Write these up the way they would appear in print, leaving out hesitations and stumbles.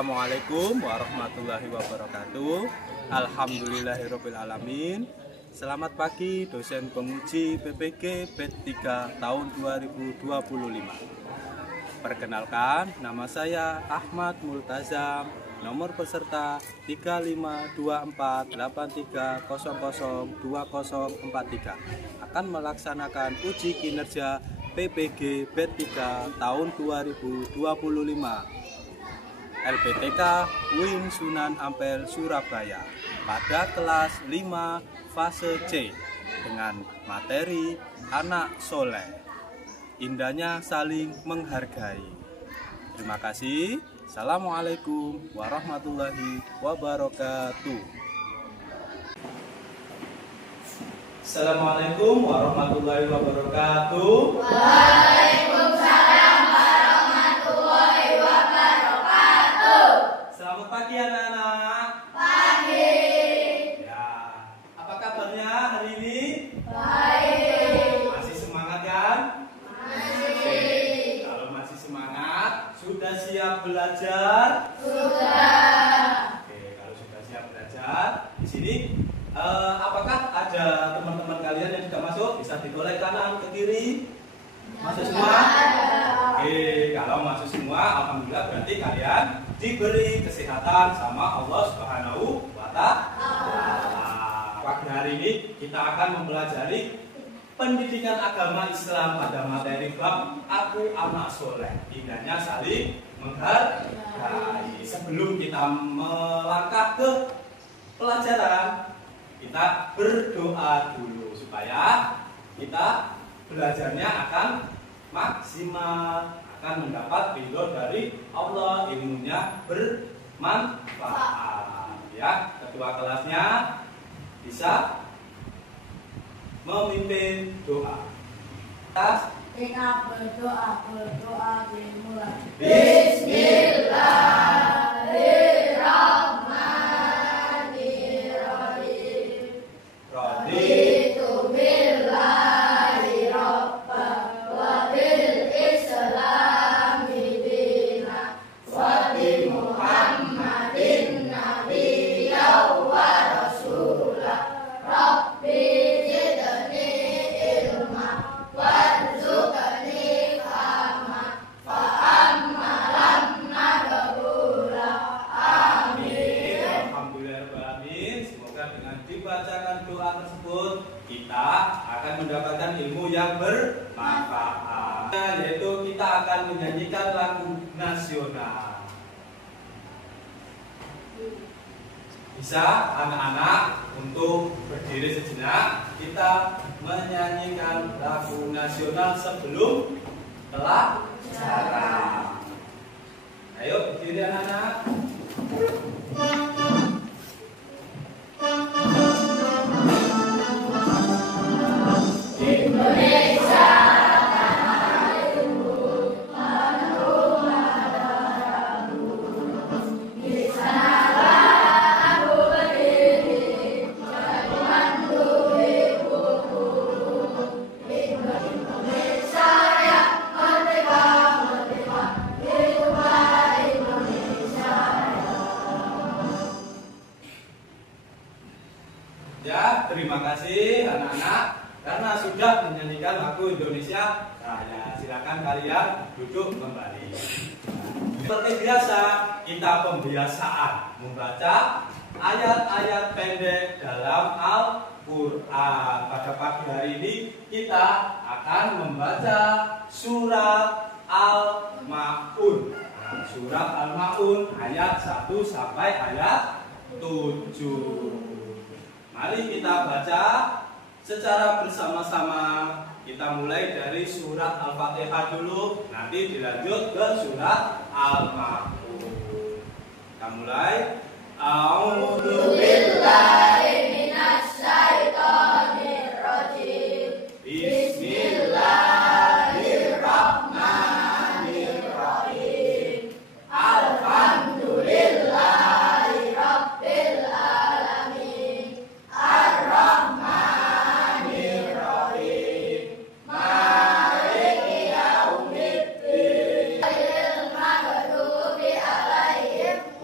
Assalamualaikum warahmatullahi wabarakatuh. Alhamdulillahirabbil alamin. Selamat pagi dosen penguji PPG Bet3 tahun 2025. Perkenalkan, nama saya Ahmad Multazam, nomor peserta 352483002043, akan melaksanakan uji kinerja PPG Bet3 tahun 2025 LPTK UIN Sunan Ampel Surabaya pada kelas 5 fase C dengan materi anak soleh. Indahnya saling menghargai. Terima kasih. Assalamualaikum warahmatullahi wabarakatuh. Assalamualaikum warahmatullahi wabarakatuh. Waalaikumsalam warahmatullahi wabarakatuh. Selamat pagi anak-anak. Pagi. Ya, apa kabarnya hari ini? Baik. Masih semangat kan? Masih. Oke, kalau masih semangat, sudah siap belajar? Sudah. Oke, kalau sudah siap belajar, di sini apakah ada teman-teman kalian yang sudah masuk? Bisa ditolak kanan ke kiri? Masuk semua? Oke, kalau masuk semua, alhamdulillah berarti kalian diberi kesehatan sama Allah Subhanahu wa Ta'ala. Pagi hari ini kita akan mempelajari pendidikan agama Islam pada materi bab Aku Anak Soleh. Indahnya saling menghargai. Sebelum kita melangkah ke pelajaran, kita berdoa dulu supaya kita belajarnya akan maksimal, akan mendapat ridho dari Allah, ilmunya bermanfaat. Ya, ketua kelasnya bisa memimpin doa. Kita berdoa dimulai. Bismillahirrahmanirrahim. Raditu billahi rabba wa bil islami dina wa bi Muhammadin nabiyya wa rasulah. Rabbi zidni ilma warzuqni fahma fa'amalan madhura. Amin. Alhamdulillahirrahmanirrahim. Semoga dengan dibacakan doa tersebut kita akan mendapatkan ilmu yang bermanfaat. Yaitu kita akan menyanyikan lagu nasional. Bisa anak-anak untuk berdiri sejenak, kita menyanyikan lagu nasional sebelum pelajaran. Ayo berdiri anak-anak. Indonesia Ya, terima kasih anak-anak karena sudah menyanyikan lagu Indonesia Raya. Silakan kalian duduk kembali. Seperti biasa, kita pembiasaan membaca ayat-ayat pendek dalam Al-Quran. Pada pagi hari ini kita akan membaca surat Al-Ma'un. Surat Al-Ma'un ayat 1 sampai ayat 7. Mari kita baca secara bersama-sama. Kita mulai dari surat Al-Fatihah dulu, nanti dilanjut ke surat Al-Ma'un. Kita mulai. A'udzu billahi minasy syaithanir rajim. Bismillahirrahmanirrahim. Alhamdulillahi rabbil alamin. Ar-Rahmanir-Rahim. Maliki yaumiddin. Ghairil maghdubi alaihim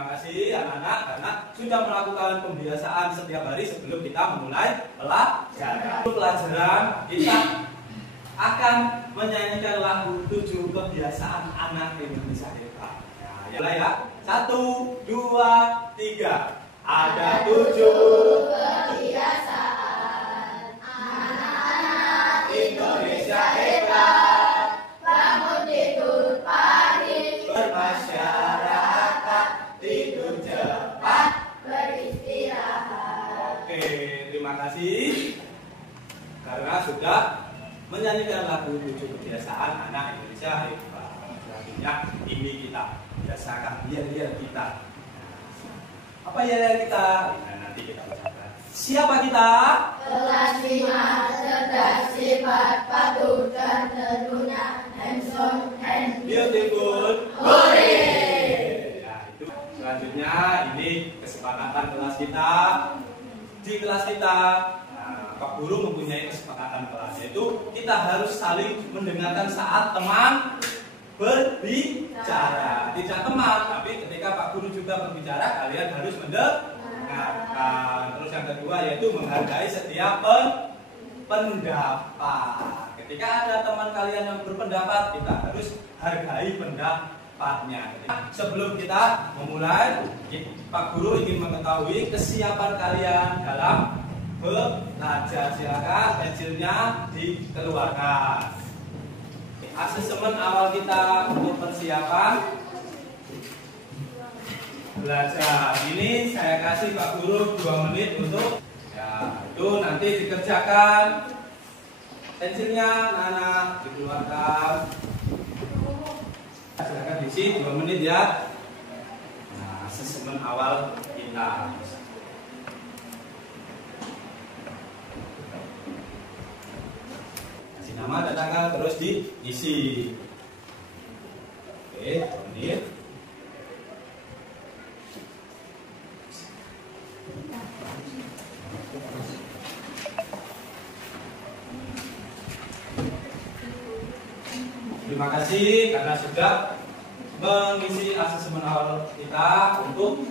Terima kasih anak-anak karena sudah melakukan pembiasaan setiap hari sebelum kita memulai pelajaran. Pelajaran kita akan menyanyikan lagu 7 kebiasaan anak Indonesia hebat. Nah, mulai ya. 1, 2, 3. Ada 7 kebiasaan anak-anak Indonesia hebat. Bangun tidur pagi, bermasyarakat, tidur cepat, beristirahat. Oke, terima kasih karena sudah menyanyikan lagu 7 kebiasaan anak Indonesia hebat. Selanjutnya ini kita biasakan yel-yel kita. Apa yel-yel kita? Nah, nanti kita ucapkan. Siapa kita? Kelas 5, cerdas, sifat, patuh, dan tentunya handsome and Beautiful. Hore! Ya, itu. Selanjutnya ini kesepakatan kelas kita. Di kelas kita, nah, Pak Guru mempunyai kesepakatan kelas, yaitu kita harus saling mendengarkan saat teman berbicara. Tidak teman, tapi ketika Pak Guru juga berbicara, kalian harus mendengarkan. Terus yang kedua yaitu menghargai setiap pendapat. Ketika ada teman kalian yang berpendapat, kita harus hargai pendapatnya. Sebelum kita memulai, Pak Guru ingin mengetahui kesiapan kalian dalam belajar. Silakan pensilnya dikeluarkan. Asesmen awal kita untuk persiapan belajar. Ini saya kasih Pak Guru 2 menit untuk ya, itu nanti dikerjakan. Pensilnya anak dikeluarkan. Silakan diisi 2 menit ya. Nah, asesmen awal kita. Kasih nama dan tanggal terus diisi. Oke, 2 menit. Terima kasih karena sudah mengisi asesmen awal kita untuk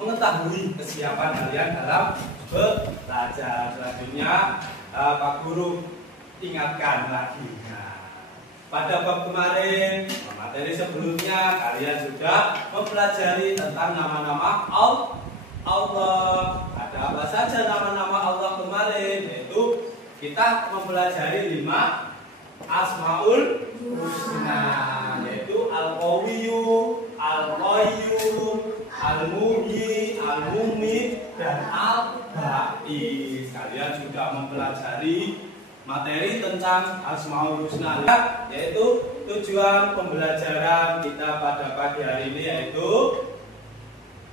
mengetahui kesiapan kalian dalam belajar. Selanjutnya Pak Guru ingatkan lagi. Nah, pada bab kemarin, materi sebelumnya kalian sudah mempelajari tentang nama-nama Allah. Ada apa saja nama-nama Allah kemarin? Yaitu kita mempelajari 5 Asmaul Husna, yaitu Al-Qawiyyu, Al-Qayyum, Al-Muhyi, Al-Mumit, dan Al-Baqi. Kalian sudah mempelajari materi tentang Asmaul Husna, yaitu tujuan pembelajaran kita pada pagi hari ini yaitu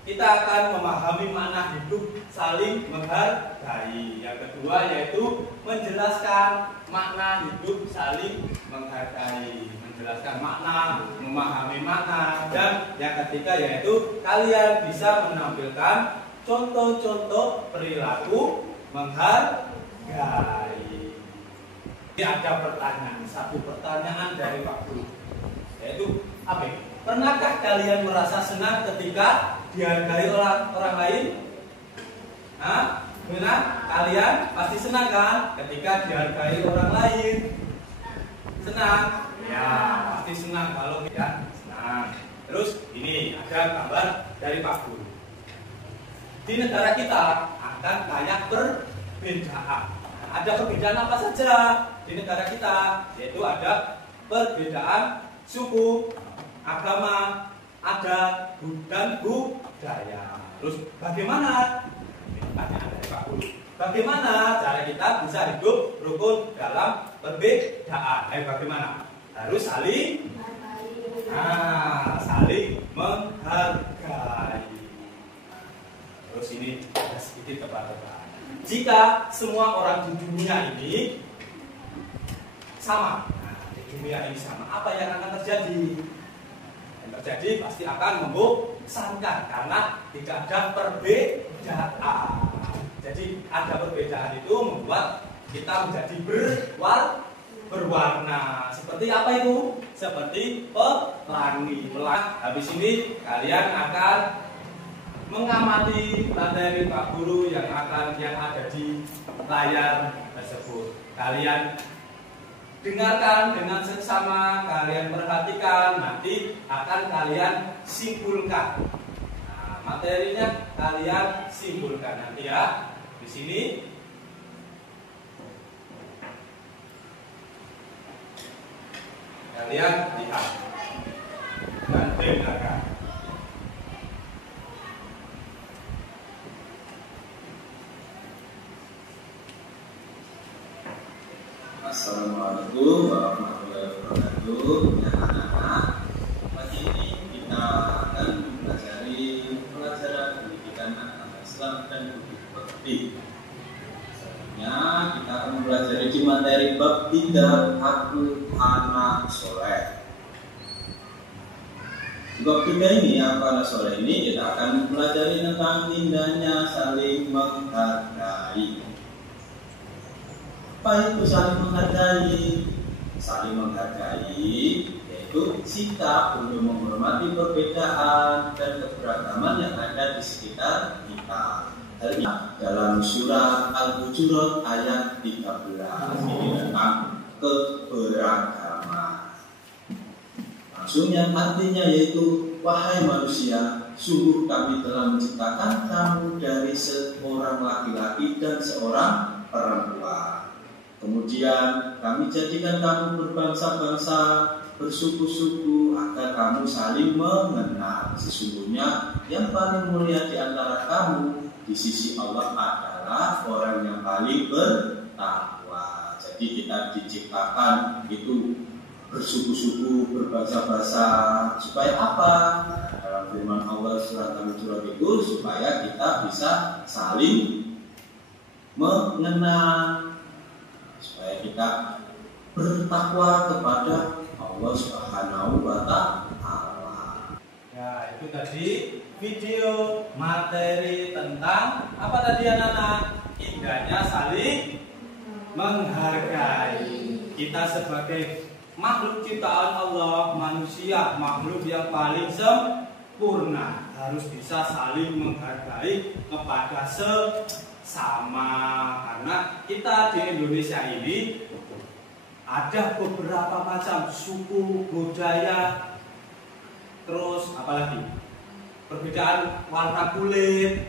kita akan memahami makna hidup saling menghargai. Yang kedua yaitu menjelaskan makna hidup saling menghargai, menjelaskan makna, memahami makna, dan yang ketiga yaitu kalian bisa menampilkan contoh-contoh perilaku menghargai. Ini ada pertanyaan, satu pertanyaan dari Pak Guru, yaitu apa? Pernahkah kalian merasa senang ketika dihargai orang lain? Hah? Benar? Kalian pasti senang kan ketika dihargai orang lain? Senang? Ya, pasti senang. Kalau tidak, senang. Terus ini ada gambar dari Pak Guru. Di negara kita akan banyak perbedaan. Ada perbedaan apa saja di negara kita? Yaitu ada perbedaan suku, agama, adat, dan budaya. Terus bagaimana? Pertanyaan dari Pak Guru. Bagaimana cara kita bisa hidup rukun dalam perbedaan? Bagaimana? Harus saling menghargai. Terus ini ada sedikit tebak-tebakan. Jika semua orang di dunia ini sama, di dunia ini sama, apa yang akan terjadi? Yang terjadi pasti akan membosankan karena tidak ada perbedaan. Jadi ada perbedaan itu membuat kita menjadi berwarna. Seperti apa itu? Seperti terangi pelan. Habis ini kalian akan mengamati materi Pak Guru yang ada di layar tersebut. Kalian dengarkan dengan seksama, kalian perhatikan, nanti akan kalian simpulkan. Nah, materinya kalian simpulkan nanti ya. Di sini kalian lihat dan dengarkan. Assalamualaikum warahmatullahi wabarakatuh. Ya anak-anak, pagi ini kita akan mempelajari pelajaran pendidikan agama Islam dan budi pekerti. Selanjutnya kita akan mempelajari di materi bab 3 Aku Anak Soleh. Di bab 3 ini Aku Anak Soleh ini kita akan mempelajari tentang indahnya saling menghargai. Apa itu saling menghargai? Saling menghargai yaitu sikap untuk menghormati perbedaan dan keberagaman yang ada di sekitar kita. Dalam surat Al-Hujurat ayat 13 ini tentang keberagaman. Langsung yang artinya yaitu, wahai manusia, sungguh kami telah menciptakan kamu dari seorang laki-laki dan seorang perempuan. Kemudian kami jadikan kamu berbangsa-bangsa, bersuku-suku, agar kamu saling mengenal. Sesungguhnya yang paling mulia di antara kamu di sisi Allah adalah orang yang paling bertakwa. Jadi kita diciptakan itu bersuku-suku, berbangsa-bangsa. Supaya apa? Dalam firman Allah surat Al-Hujurat itu supaya kita bisa saling mengenal, supaya kita bertakwa kepada Allah Subhanahu wa Ta'ala. Ya, itu tadi video materi tentang apa tadi anak-anak? Indahnya saling menghargai. Kita sebagai makhluk ciptaan Allah, manusia, makhluk yang paling sempurna, harus bisa saling menghargai kepada sama, karena kita di Indonesia ini ada beberapa macam suku, budaya, terus apalagi perbedaan warna kulit,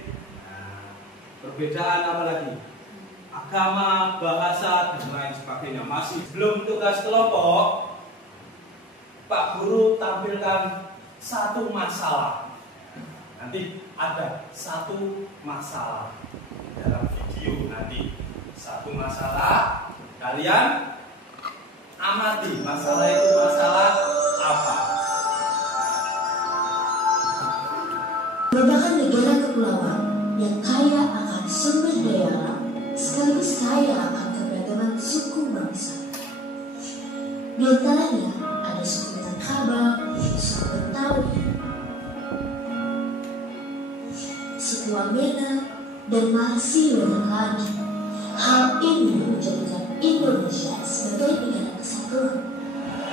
perbedaan apalagi agama, bahasa dan lain sebagainya. Masih belum tugas kelompok, Pak Guru tampilkan satu masalah. Nanti ada satu masalah dalam video, nanti satu masalah, kalian amati masalah itu masalah apa. Merupakan negara kepulauan yang kaya akan sumber daya alam sekaligus kaya akan keberagaman suku bangsa. Di antaranya ada suku Minangkabau, suku Betawi, suku Wamena, dan masih banyak lagi. Hal ini menjadikan Indonesia sebagai negara kesatuan.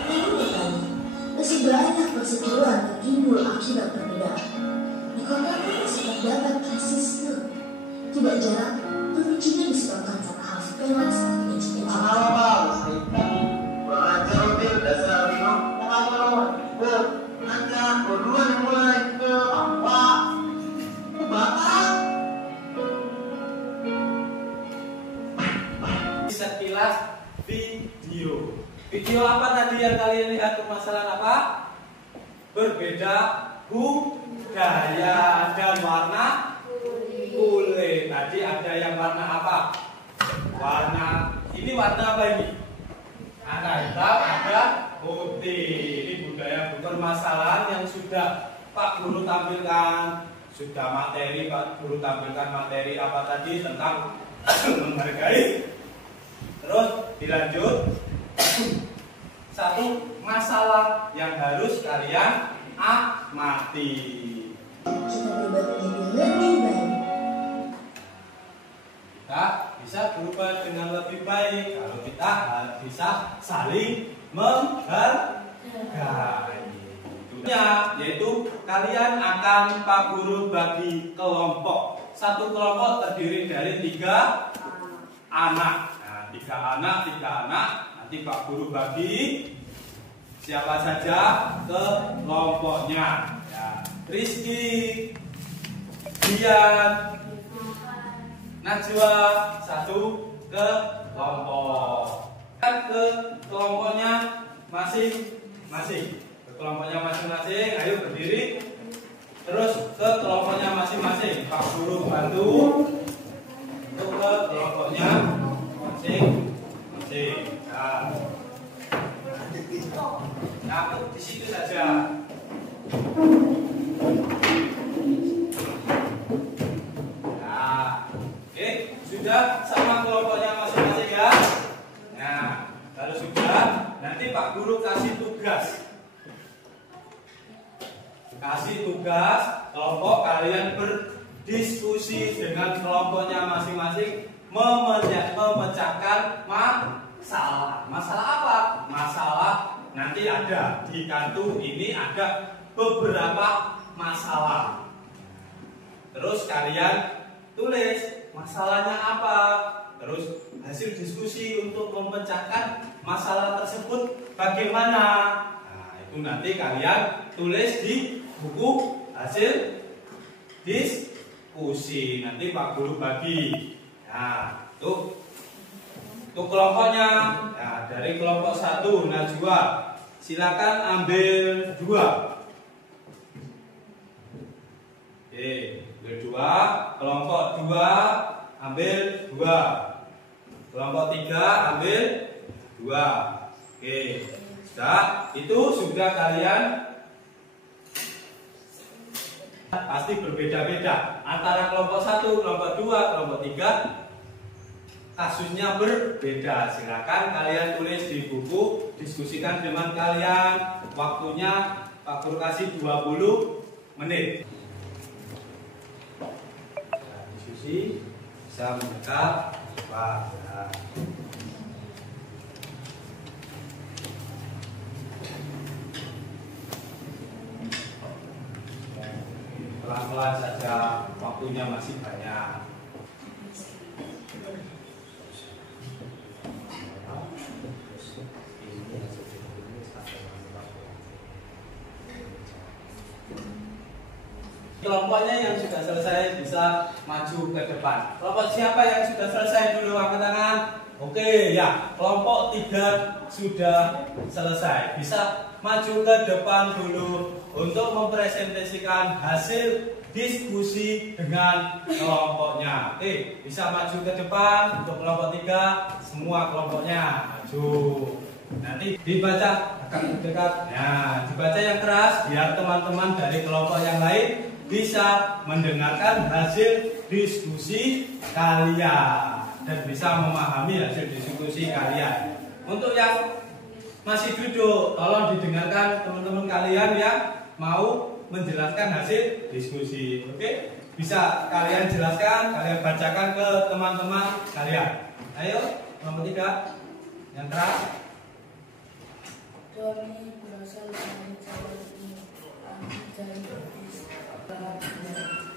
Namun nyatanya, masih banyak perseteruan yang timbul akibat perbedaan. Di kota pun masih terdapat rasisme. Tidak jarang pemicunya disebabkan karena hal sepele seperti ejek-ejekan. Sekilas video apa tadi yang kalian lihat? Permasalahan apa? Berbeda budaya dan warna kulit. Tadi ada yang warna apa? Ini warna apa ini? Ada hitam, ada putih. Ini budaya. Permasalahan yang sudah Pak Guru tampilkan, sudah materi Pak Guru tampilkan materi apa tadi tentang menghargai. Terus dilanjut, satu masalah yang harus kalian amati. Kita berubah menjadi lebih baik. Kita bisa berubah dengan lebih baik kalau kita bisa saling menghargai. Yaitu kalian akan Pak Guru bagi kelompok. Satu kelompok terdiri dari 3 anak. Nah, 3 anak. Nanti Pak Guru bagi siapa saja ke kelompoknya. Ya. Rizky, Dian, Najwa, 1 ke kelompok. Ke kelompoknya masing-masing. Ke kelompoknya masing-masing. Ayo berdiri. Terus ke kelompoknya masing-masing. Pak Guru bantu untuk ke kelompoknya masing-masing. Nah, di situ saja. Nah, oke, sudah sama kelompoknya masing-masing ya. Nah, kalau sudah, nanti Pak Guru kasih tugas. Kelompok kalian berdiskusi dengan kelompoknya masing-masing, memecahkan masalah. Masalah apa? Masalah nanti ada di kartu ini ada beberapa masalah. Terus kalian tulis masalahnya apa. Terus hasil diskusi untuk memecahkan masalah tersebut bagaimana. Nah, itu nanti kalian tulis di buku hasil diskusi. Nanti Pak Guru bagi. Nah, tuh kelompoknya. Nah, dari kelompok 1 Najwa, silakan ambil 2. Oke, ambil 2. Kelompok 2 ambil 2. Kelompok 3 ambil 2. Oke, sudah. Itu sudah kalian. Pasti berbeda-beda antara kelompok 1, kelompok 2, kelompok 3. Kasusnya berbeda. Silakan kalian tulis di buku, diskusikan dengan kalian. Waktunya Pak Guru kasih 20 menit. Nah, diskusi bisa mendekat Pak. Nah. Pelan-pelan saja, waktunya masih banyak. Kelompoknya yang sudah selesai bisa maju ke depan. Kelompok siapa yang sudah selesai dulu, angkat tangan. Oke ya, kelompok 3 sudah selesai. Bisa maju ke depan dulu untuk mempresentasikan hasil diskusi dengan kelompoknya. Oke, bisa maju ke depan untuk kelompok 3, semua kelompoknya maju. Nanti dibaca akan dekat. Nah, dibaca yang keras biar teman-teman dari kelompok yang lain bisa mendengarkan hasil diskusi kalian dan bisa memahami hasil diskusi kalian. Untuk yang masih duduk, tolong didengarkan teman-teman kalian yang mau menjelaskan hasil diskusi. Oke? Bisa kalian jelaskan, kalian bacakan ke teman-teman kalian. Ayo, nomor 3 yang keras. Doni berasal dari Jawa Timur.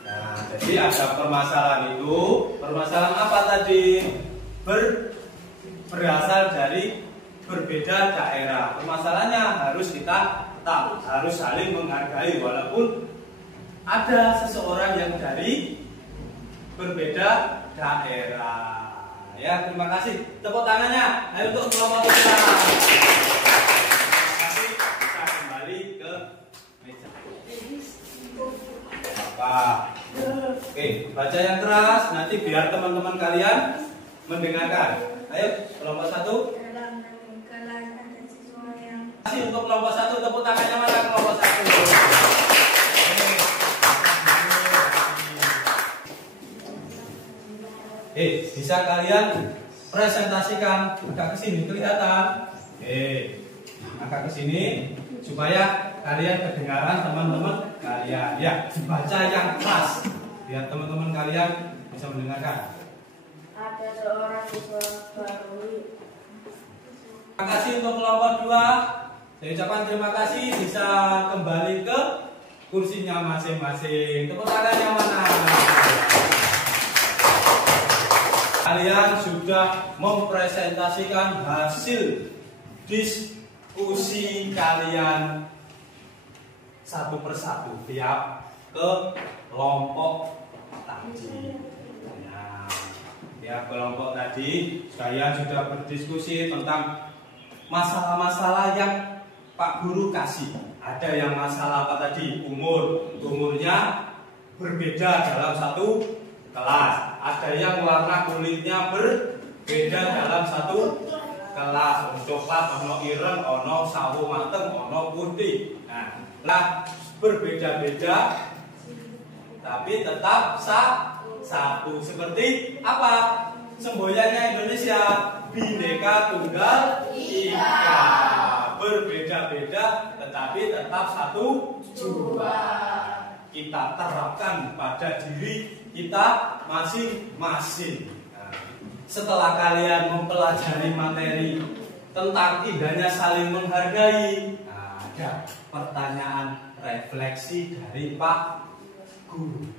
Nah, jadi ada permasalahan itu. Permasalahan apa tadi? Berasal dari berbeda daerah. Permasalahannya harus kita tahu, harus saling menghargai walaupun ada seseorang yang dari berbeda daerah. Ya, terima kasih. Tepuk tangannya. Ayo untuk kelompok kita. Bisa kembali ke meja. Apa? Oke, baca yang keras. Nanti biar teman-teman kalian mendengarkan. Ayo, kelompok 1. Kasih untuk kelompok 1, tepuk tangannya mana kelompok 1. Bisa kalian presentasikan agak ke sini kelihatan. Agak ke sini supaya kalian kedengaran teman-teman kalian. Ya, dibaca yang keras biar teman-teman kalian bisa mendengarkan. Ada seorang siswa baru. Terima kasih untuk kelompok 2. Saya ucapkan terima kasih, bisa kembali ke kursinya masing-masing. Tepuk tangan yang mana? Kalian sudah mempresentasikan hasil diskusi kalian satu persatu tiap ke kelompok tadi. Nah, tiap kelompok tadi kalian sudah berdiskusi tentang masalah-masalah yang Pak Guru kasih. Ada yang masalah apa tadi? Umurnya berbeda dalam satu kelas. Ada yang warna kulitnya berbeda dalam satu kelas. Ono coklat, ono ireng, ono sawo mateng, ono putih. Nah, berbeda-beda tapi tetap satu. Seperti apa? Semboyannya Indonesia, Bhinneka Tunggal Ika. Berbeda-beda tetapi tetap satu jua. Kita terapkan pada diri kita masing-masing. Nah, setelah kalian mempelajari materi tentang indahnya saling menghargai, ada pertanyaan refleksi dari Pak Guru.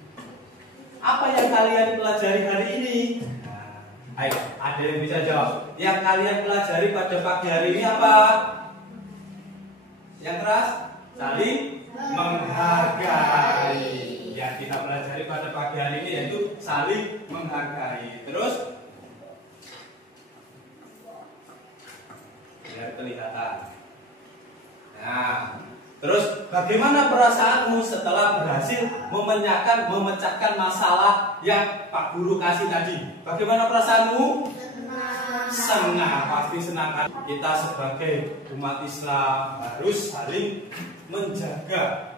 Apa yang kalian pelajari hari ini? Ayo, ada yang bisa jawab. Yang kalian pelajari pada pagi hari ini apa? Yang keras? Saling menghargai. Yang kita pelajari pada pagi hari ini yaitu saling menghargai. Terus biar kelihatan. Nah, terus bagaimana perasaanmu setelah berhasil memecahkan masalah yang Pak Guru kasih tadi? Bagaimana perasaanmu? Senang, pasti senang. Kita sebagai umat Islam harus saling menjaga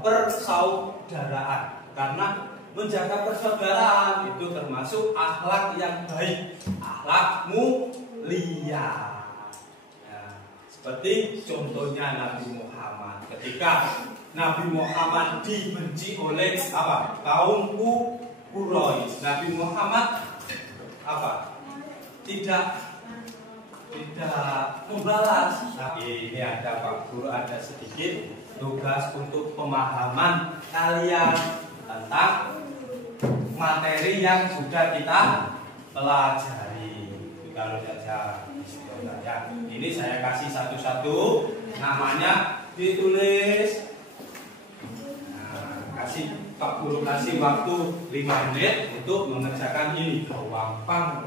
persaudaraan, karena menjaga persaudaraan itu termasuk akhlak yang baik, akhlak mulia. Seperti contohnya Nabi Muhammad. Ketika Nabi Muhammad dibenci oleh apa? Kaum Quraisy. Nabi Muhammad apa? Tidak membalas. Tapi ini ada Pak Guru, ada sedikit tugas untuk pemahaman kalian tentang materi yang sudah kita pelajari. Kalau saja ya, ini saya kasih satu-satu, namanya ditulis. Nah, Pak Guru kasih waktu 5 menit untuk mengerjakan ini. Gampang.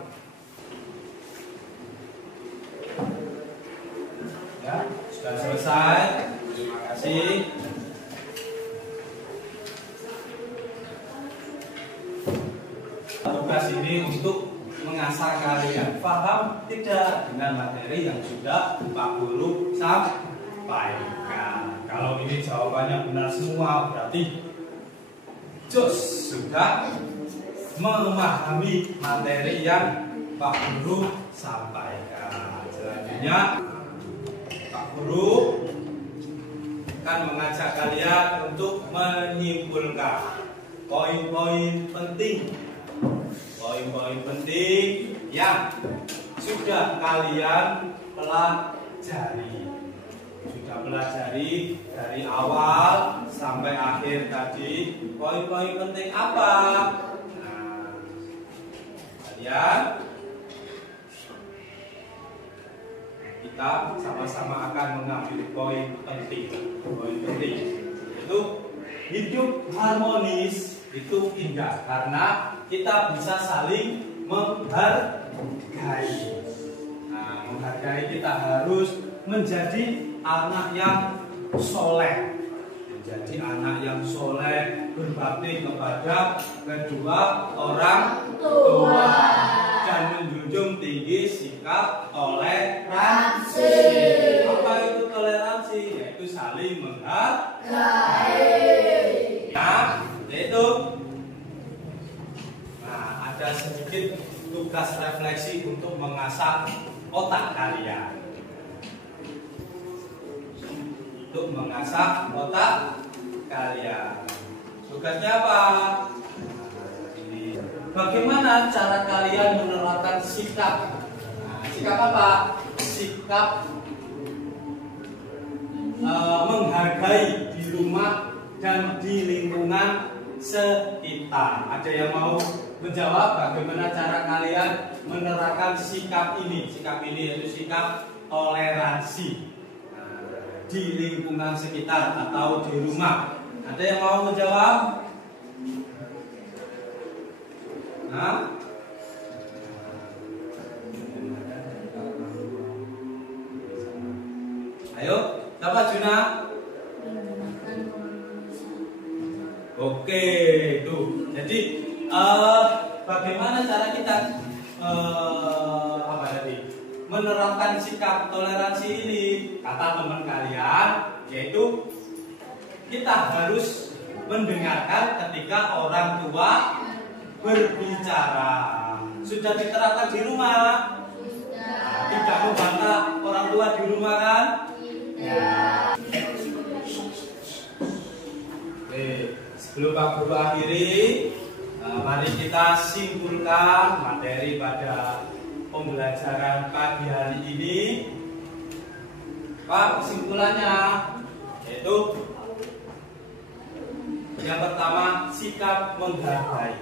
Ya, sudah selesai. Terima kasih. Tugas ini untuk mengasah kalian paham tidak dengan materi yang sudah Pak Guru sampaikan. Kalau ini jawabannya benar semua, berarti jos sudah memahami materi yang Pak Guru sampaikan. Selanjutnya Pak Guru akan mengajak kalian untuk menyimpulkan poin-poin penting yang sudah kalian pelajari. Sudah pelajari dari awal sampai akhir tadi. Poin-poin penting apa? Nah, kalian kita sama-sama akan mengambil poin penting. Poin penting itu hidup harmonis itu indah karena kita bisa saling menghargai. Nah, menghargai kita harus menjadi anak yang soleh, menjadi anak yang soleh, berbakti kepada kedua orang tua dan menjunjung tinggi sikap toleransi. Apa itu toleransi? Yaitu saling menghargai. Nah, yaitu ada sedikit tugas refleksi untuk mengasah otak kalian. Untuk mengasah otak kalian. Tugasnya apa? Ini. Bagaimana cara kalian menerapkan sikap? Nah, sikap apa? Sikap menghargai di rumah dan di lingkungan sekitar. Ada yang mau menjawab bagaimana cara kalian menerapkan sikap ini? Sikap ini yaitu sikap toleransi di lingkungan sekitar atau di rumah. Ada yang mau menjawab? Nah, ayo, siapa Juna? Oke, itu. Jadi bagaimana cara kita menerapkan sikap toleransi ini? Kata teman kalian, yaitu kita harus mendengarkan ketika orang tua berbicara. Sudah diterapkan di rumah? Tidak membantah orang tua di rumah kan? Ya. Oke, sebelum Pak Guru akhiri, mari kita simpulkan materi pada pembelajaran pagi hari ini. Pak, kesimpulannya yaitu yang pertama, sikap menghargai.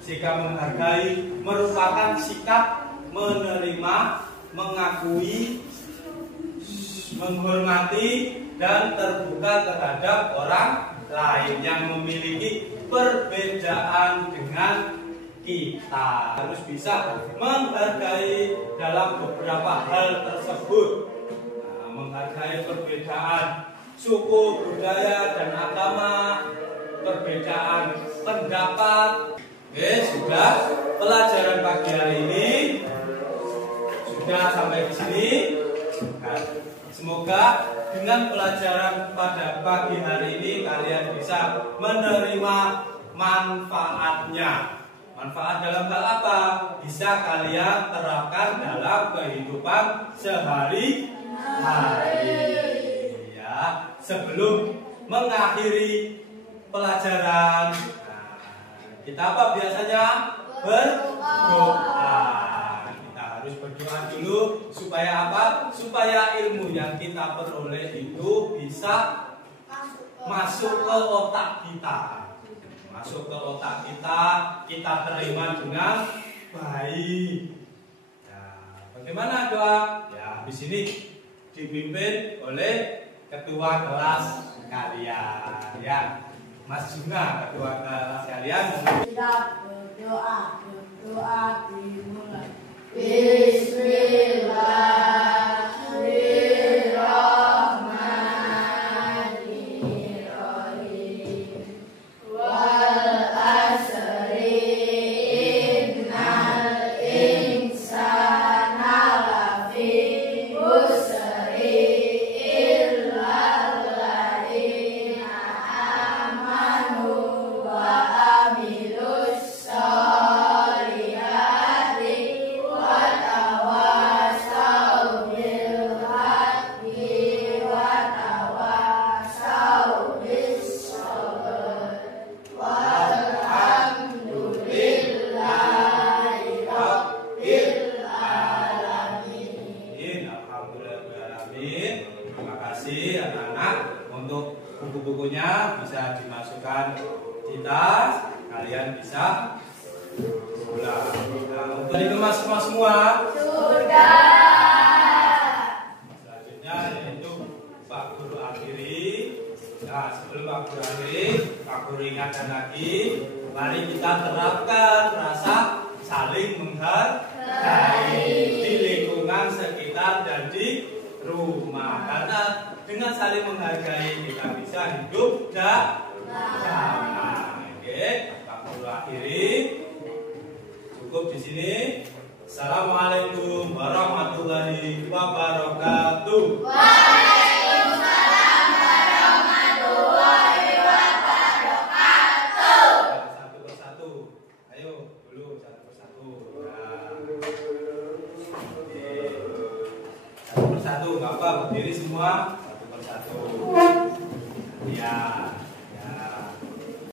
Sikap menghargai merupakan sikap menerima, mengakui, menghormati, dan terbuka terhadap orang lain yang memiliki perbedaan dengan kita. Harus bisa menghargai dalam beberapa hal tersebut. Menghargai perbedaan suku, budaya, dan agama, perbedaan pendapat. Oke, sudah pelajaran pagi hari ini sudah sampai di sini. Nah, semoga dengan pelajaran pada pagi hari ini kalian bisa menerima manfaatnya. Manfaat dalam hal apa? Bisa kalian terapkan dalam kehidupan sehari-hari. Ya, sebelum mengakhiri pelajaran, kita apa biasanya? Berdoa. Kita harus berdoa dulu supaya apa? Supaya ilmu yang kita peroleh itu bisa masuk ke otak kita. Masuk ke otak kita terima dengan baik. Nah, bagaimana doa? Ya, di sini dipimpin oleh ketua kelas kalian, ya. Mas Juna, ketua kelas kalian. Kita berdoa dimulai. Bismillahirrahmanirrahim. Wal asri innal insana lafi khusri illal ladzina amanu wa amilus sholihati wa tawassaw bil haqqi wa tawassaw bis sabr. Walhamdulillahi rabbil alamin. Alhamdulillahirrahmanirrahim. Terima kasih anak-anak. Untuk buku-bukunya bisa dimasukkan di tas. Kalian bisa pulang. Nah, untuk dikemas semua. Selanjutnya yaitu Pak Guru akhiri. Nah, sebelum Pak Guru akhiri, Pak Guru ingatkan lagi, mari kita terapkan rasa saling menghargai di lingkungan sekitar dan di rumah. Karena dengan saling menghargai kita bisa hidup damai. Oke, Pak Guru akhiri. Cukup di sini. Assalamualaikum warahmatullahi wabarakatuh. Waalaikumsalam warahmatullahi wabarakatuh. Satu persatu. Ayo dulu satu persatu. Nah. Oke. Satu persatu, nggak apa, berdiri semua. Satu persatu. Ya.